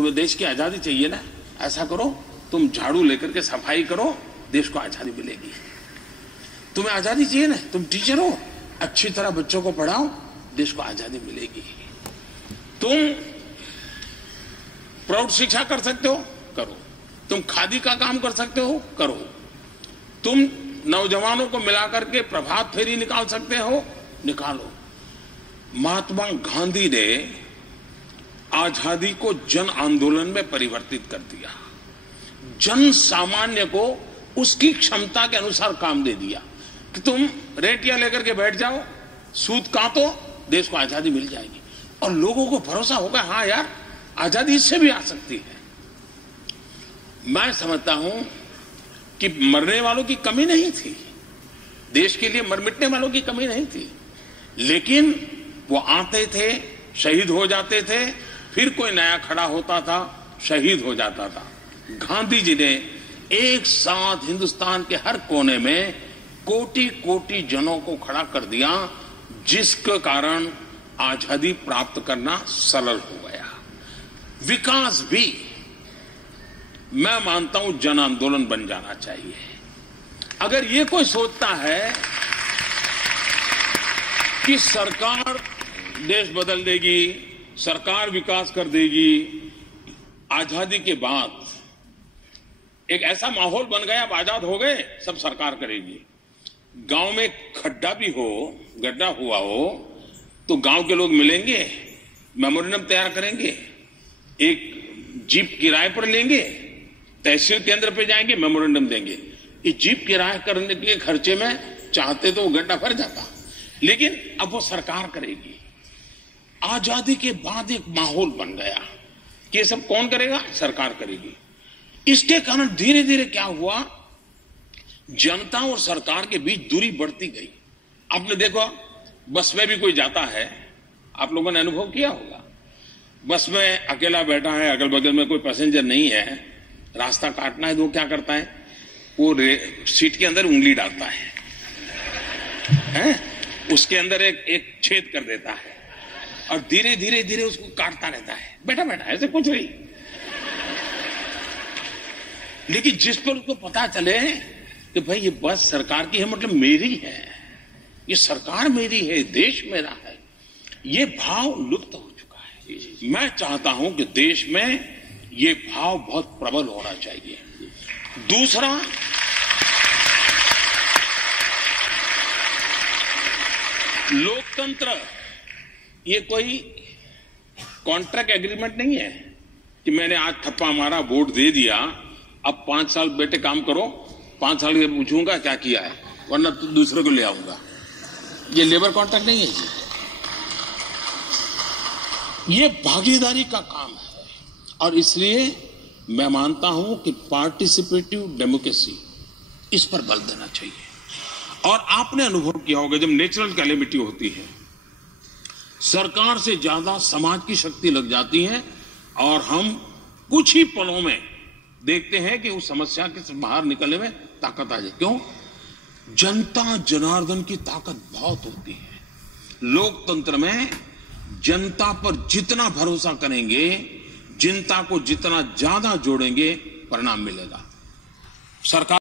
तुम्हें देश की आजादी चाहिए ना, ऐसा करो, तुम झाड़ू लेकर के सफाई करो, देश को आजादी मिलेगी। तुम्हें आजादी चाहिए ना, तुम टीचर हो, अच्छी तरह बच्चों को पढ़ाओ, देश को आजादी मिलेगी। तुम प्रौढ़ शिक्षा कर सकते हो, करो। तुम खादी का काम कर सकते हो, करो। तुम नौजवानों को मिलाकर के प्रभात फेरी निकाल सकते हो, निकालो। महात्मा गांधी ने आजादी को जन आंदोलन में परिवर्तित कर दिया, जन सामान्य को उसकी क्षमता के अनुसार काम दे दिया कि तुम रेटियां लेकर के बैठ जाओ, सूद काटो, देश को आजादी मिल जाएगी। और लोगों को भरोसा होगा, हाँ यार आजादी इससे भी आ सकती है। मैं समझता हूं कि मरने वालों की कमी नहीं थी, देश के लिए मर मिटने वालों की कमी नहीं थी, लेकिन वो आते थे, शहीद हो जाते थे, फिर कोई नया खड़ा होता था, शहीद हो जाता था। गांधी जी ने एक साथ हिंदुस्तान के हर कोने में कोटि कोटि जनों को खड़ा कर दिया, जिसके कारण आजादी प्राप्त करना सरल हो गया। विकास भी मैं मानता हूं जन आंदोलन बन जाना चाहिए। अगर ये कोई सोचता है कि सरकार देश बदल देगी, सरकार विकास कर देगी, आजादी के बाद एक ऐसा माहौल बन गया, अब आजाद हो गए, सब सरकार करेगी। गांव में खड्डा भी हो, गड्ढा हुआ हो, तो गांव के लोग मिलेंगे, मेमोरेंडम तैयार करेंगे, एक जीप किराए पर लेंगे, तहसील केंद्र पे जाएंगे, मेमोरेंडम देंगे। इस जीप किराया करने के खर्चे में चाहते तो वो गड्ढा भर जाता, लेकिन अब वो सरकार करेगी। आजादी के बाद एक माहौल बन गया कि ये सब कौन करेगा, सरकार करेगी। इसके कारण धीरे धीरे क्या हुआ, जनता और सरकार के बीच दूरी बढ़ती गई। आपने देखो, बस में भी कोई जाता है, आप लोगों ने अनुभव किया होगा, बस में अकेला बैठा है, अगल बगल में कोई पैसेंजर नहीं है, रास्ता काटना है तो वो क्या करता है, वो सीट के अंदर उंगली डालता है? उसके अंदर एक छेद कर देता है और धीरे धीरे धीरे उसको काटता रहता है, बैठा बैठा ऐसे कुछ नहीं। लेकिन जिस पर उसको पता चले कि भाई ये बस सरकार की है, मतलब मेरी है, ये सरकार मेरी है, देश मेरा है, ये भाव लुप्त हो चुका है। मैं चाहता हूं कि देश में ये भाव बहुत प्रबल होना चाहिए। दूसरा, लोकतंत्र ये कोई कॉन्ट्रैक्ट एग्रीमेंट नहीं है कि मैंने आज थप्पा मारा, वोट दे दिया, अब 5 साल बेटे काम करो, 5 साल के पूछूंगा क्या किया है, वरना तो दूसरे को ले आऊंगा। ये लेबर कॉन्ट्रैक्ट नहीं है जी, ये भागीदारी का काम है। और इसलिए मैं मानता हूं कि पार्टिसिपेटिव डेमोक्रेसी, इस पर बल देना चाहिए। और आपने अनुभव किया होगा, जब नेचुरल कैलेमिटी होती है, सरकार से ज्यादा समाज की शक्ति लग जाती है और हम कुछ ही पलों में देखते हैं कि उस समस्या के बाहर निकलने में ताकत आ जाए। क्यों? जनता जनार्दन की ताकत बहुत होती है। लोकतंत्र में जनता पर जितना भरोसा करेंगे, जनता को जितना ज्यादा जोड़ेंगे, परिणाम मिलेगा। सरकार